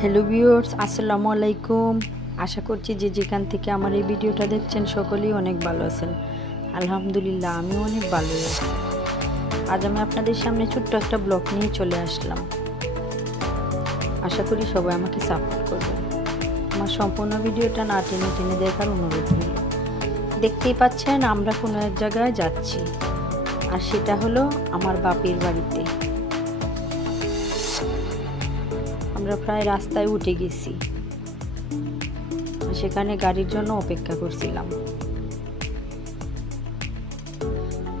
Hello viewers, আসসালামু আলাইকুম। আশা করছি যে যেখান থেকে আমার এই ভিডিওটা দেখছেন সকলেই অনেক ভালো আছেন। আলহামদুলিল্লাহ, আমিও অনেক ভালো আছি। আজ আমি আপনাদের সামনে ছোট্ট একটা ব্লগ নিয়ে চলে আসলাম। আশা করি সবাই আমাকে সাপোর্ট করবেন। আমার সম্পূর্ণ ভিডিওটা না টেনে টেনে দেখার অনুরোধ রইল। দেখতেই পাচ্ছেন আমরা কোনো এক জায়গায় যাচ্ছি, আর সেটা হলো আমার বাপের বাড়িতে। আমরা প্রায় রাস্তায় উঠে গেছি, সেখানে গাড়ির জন্য অপেক্ষা করছিলাম।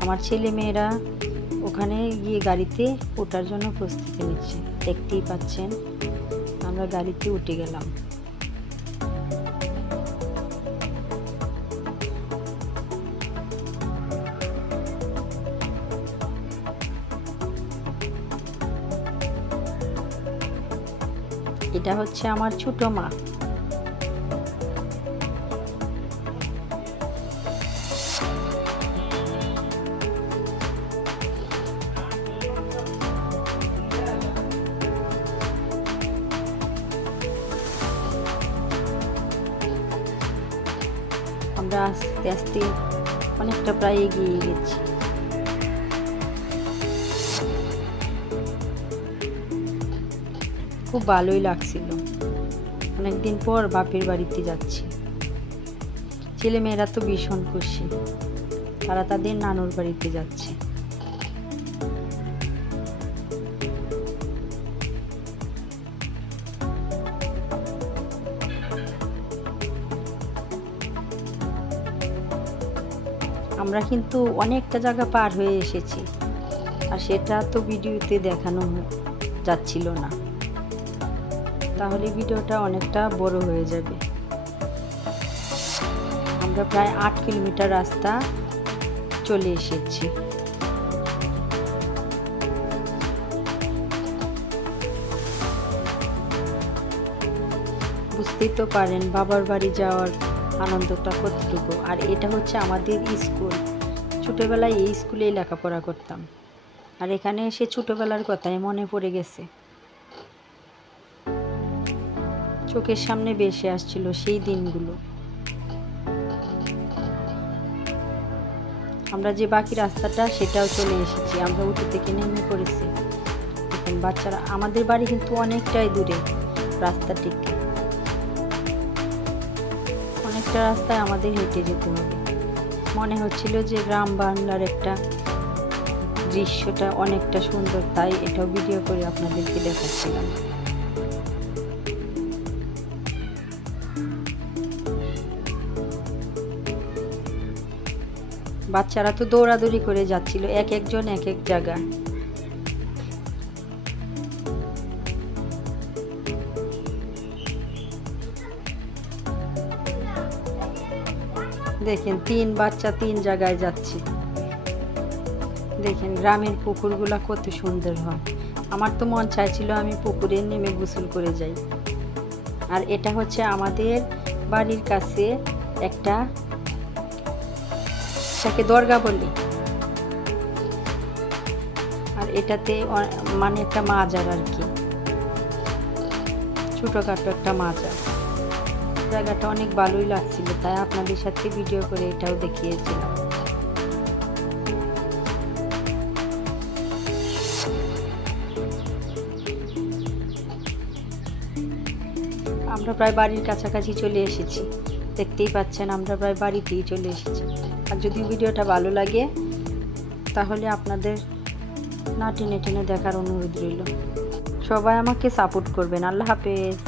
আমার ছেলে মেয়েরা ওখানে গিয়ে গাড়িতে ওঠার জন্য প্রস্তুতি নিচ্ছে। দেখতেই পাচ্ছেন আমরা গাড়িতে উঠে গেলাম। এটা হচ্ছে আমার ছোট মা। আমরা আস্তে আস্তে অনেকটা প্রায় এগিয়ে গেছি। খুব ভালোই লাগছিল, অনেকদিন পর বাপের বাড়িতে যাচ্ছি। ছেলে মেয়েরা তো ভীষণ খুশি, তারা তাদের নানুর বাড়িতে যাচ্ছে। আমরা কিন্তু অনেকটা জায়গা পার হয়ে এসেছি, আর সেটা তো ভিডিওতে দেখানো যাচ্ছিল না, তাহলে ভিডিওটা অনেকটা বড় হয়ে যাবে। আমরা প্রায় 8 কিলোমিটার রাস্তা চলে এসেছি। বুঝতেই তো পারেন বাবার বাড়ি যাওয়ার আনন্দটা কতটুকু। আর এটা হচ্ছে আমাদের স্কুল। ছোটোবেলায় এই স্কুলেই লেখাপড়া করতাম, আর এখানে এসে ছোটোবেলার কথাই মনে পড়ে গেছে। চোখের সামনে ভেসে আসছিল সেই দিনগুলো। আমরা যে বাকি রাস্তাটা সেটাও চলে এসেছি। আমরা উঠে থেকে নেমে পড়েছি। এখন বাচ্চারা, আমাদের বাড়ি কিন্তু অনেকটাই দূরে রাস্তা থেকে, অনেকটা রাস্তায় আমাদের হেঁটে যেতে হবে। মনে হচ্ছিল যে গ্রাম বাংলার একটা দৃশ্যটা অনেকটা সুন্দর, তাই এটাও ভিডিও করে আপনাদেরকে দেখাচ্ছিলাম। বাচ্চারা তো দৌড়াদৌড়ি করে যাচ্ছিল, এক একজন এক এক জায়গা। দেখেন 3 বাচ্চা 3 জায়গায় যাচ্ছে। দেখেন গ্রামের পুকুরগুলা কত সুন্দর হয়। আমার তো মন চাইছিল আমি পুকুরে নেমে গোসল করে যাই। আর এটা হচ্ছে আমাদের বাড়ির কাছে একটা, তাকে দরগা বলি, আর এটাতে মানে একটা মাজার আর কি, ছোটখাটো একটা মাজার। জায়গাটা অনেক ভালোই লাগছিল, তাই আপনাদের সাথে ভিডিও করে এটাও দেখিয়েছিলাম। আমরা প্রায় বাড়ির কাছাকাছি চলে এসেছি। দেখতেই পাচ্ছেন আমরা প্রায় বাড়িতেই চলে এসেছি। আর যদি ভিডিওটা ভালো লাগে তাহলে আপনাদের না টেনে টেনে দেখার অনুরোধ রইল। সবাই আমাকে সাপোর্ট করবেন। আল্লাহ হাফেজ।